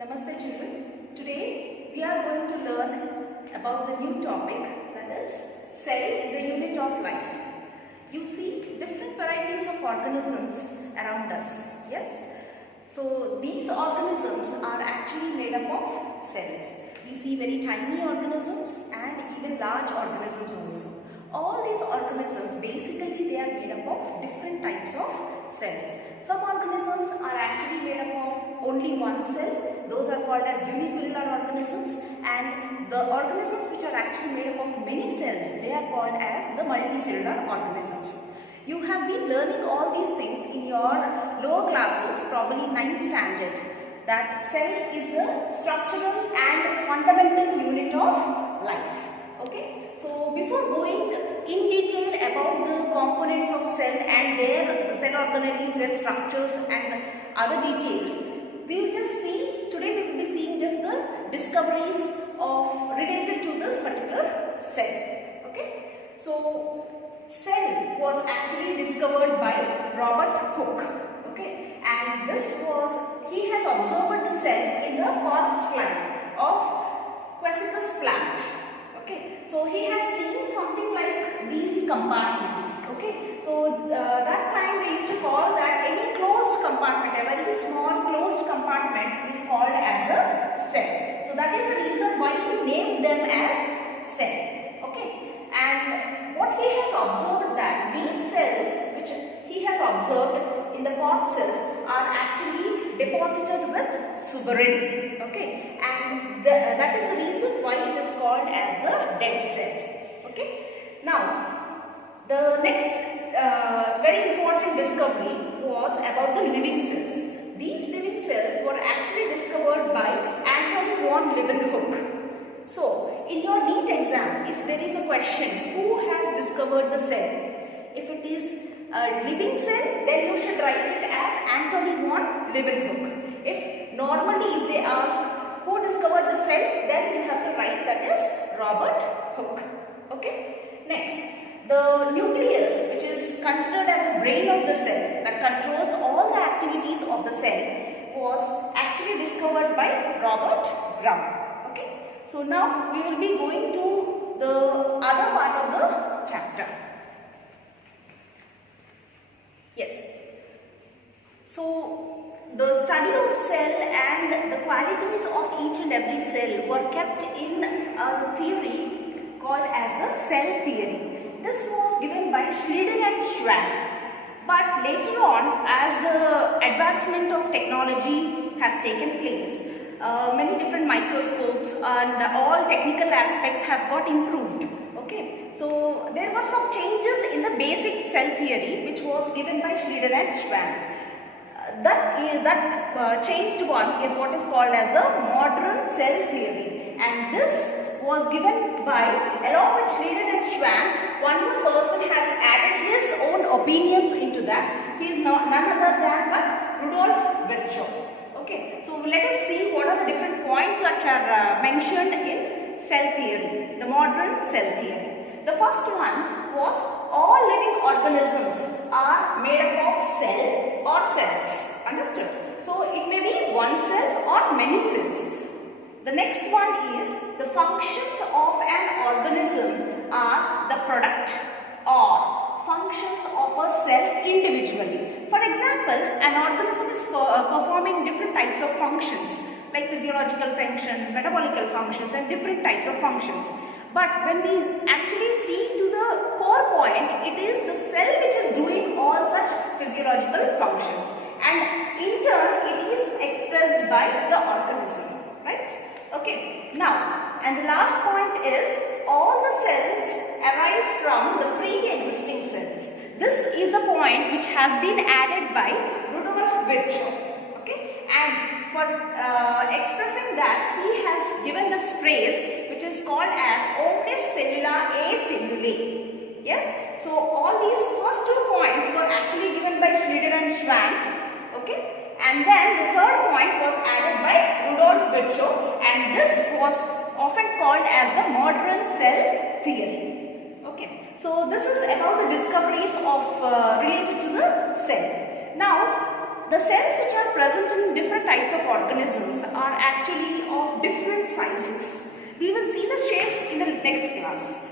Namaste children. Today we are going to learn about the new topic, that is cell, the unit of life. You see different varieties of organisms around us, yes? So these organisms are actually made up of cells. We see very tiny organisms and even large organisms also. All these organisms basically they are made up of different types of cells. Some organisms are actually made up of only one cell. Those are called as unicellular organisms, and the organisms which are actually made up of many cells, they are called as the multicellular organisms. You have been learning all these things in your lower classes, probably 9th standard, that cell is the structural and fundamental unit of life. Okay, so before going in detail about the components of cell and their cell organelles, their structures and other details, we will just see, today we will be seeing just the discoveries of related to this particular cell. Okay, so cell was actually discovered by Robert Hooke. Okay, and he has observed the cell in the corpse slide of Quercus plant. Okay, so he has seen something like these compartments. Okay, so that time they used to call that any closed compartment, a very small closed compartment is called as a cell. So that is the reason why he named them as cell. Okay, and what he has observed that these cells which he has observed in the corpse cells are actually deposited with suberin. Okay, and that is the reason why it is called as a dead cell. Okay, now the next very important discovery was about the living cells. These living cells were actually discovered by Anthony von Leeuwenhoek. So in your NEET exam, if there is a question, who has discovered the cell? If it is a living cell, then you should write it as Anthony von Leeuwenhoek. If they ask who discovered the cell, then you have to write that is Robert Hooke. Okay. Next, the nucleus, which is considered as the brain of the cell that controls all the activities of the cell, was actually discovered by Robert Brown. Okay. So now we will be going to the other part of the chapter. Yes. So the study of cell and the qualities of each and every cell were kept in a theory called as the cell theory. This was given by Schleiden and Schwann. But later on, as the advancement of technology has taken place, many different microscopes and all technical aspects have got improved. Okay, so there were some changes in the basic cell theory which was given by Schleiden and Schwann. That changed one is what is called as the modern cell theory, and this was given by, along with Schleiden and Schwann, one more person has added his own opinions into that. He is none other than but Rudolf Virchow. Okay, so let us see what are the different points that are mentioned in cell theory, the modern cell theory. The first one was all living organisms are made up of cell or cells. Understood? So it may be one cell or many cells. The next one is the functions of an organism are the product or functions of a cell individually. For example, an organism is performing different types of functions like physiological functions, metabolical functions and different types of functions. But when we actually see to the core point, it is the cell which is doing all such physiological functions, and in turn it is expressed by the organism, right? Okay, now, and the last point is all the cells arise from the pre-existing cells. This is the point which has been added by Rudolf Virchow. Okay, and for expressing that, he has given this phrase which is called as omnis cellula e cellulae. Yes, so all these first two points were actually given by Schleiden and Schwann. Okay, and then the third point was added by Rudolf Virchow, and this was often called as the modern cell theory. Okay, so this is about the discoveries of related to the cell. Now the cells which are present in different types of organisms are actually of different sizes. We will see the shapes in the next class.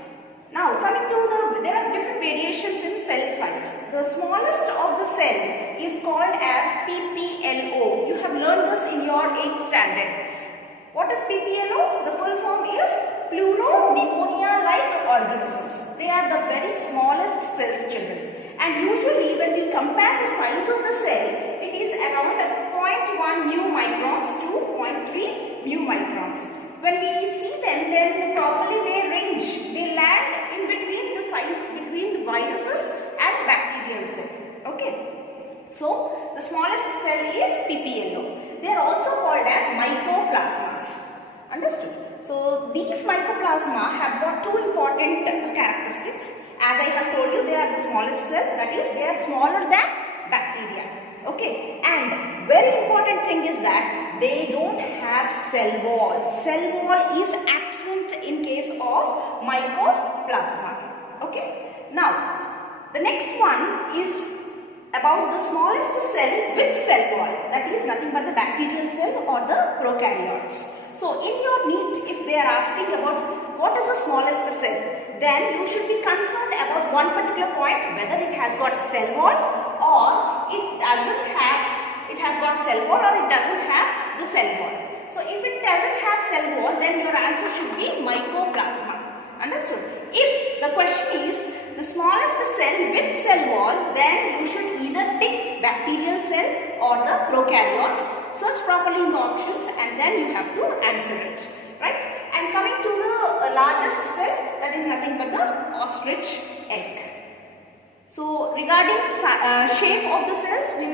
Now coming to there are different variations in cell size. The smallest of the cell is called as PPLO. You have learned this in your 8th standard. What is PPLO? The full form is Pleuropneumonia-like organisms. They are the very smallest cells, children. And usually when we compare the size of the cell, it is around 0.1 mu microns to 0.3 mu microns. When we see them, then probably they range, they land in between the size between viruses and bacterial cell. Okay. So the smallest cell is PPLO. They are also called as mycoplasmas. Understood? So these mycoplasma have got two important characteristics. As I have told you, they are the smallest cell, that is, they are smaller than bacteria. Okay, and very important thing is that they don't have cell wall. Cell wall is absent in case of mycoplasma. Okay, now the next one is about the smallest cell with cell wall, that is nothing but the bacterial cell or the prokaryotes. So in your NEET, if they are asking about what is the smallest cell, then you should be concerned about one particular point, whether it has got cell wall or it has got cell wall or it doesn't have the cell wall. So if it doesn't have cell wall, then your answer should be mycoplasma. Understood? If the question is the smallest cell with cell wall, then you should either tick bacterial cell or the prokaryotes. Search properly in the options and then you have to answer it. Right? And coming to the largest cell, that is nothing but the ostrich egg. So regarding shape of the cells, we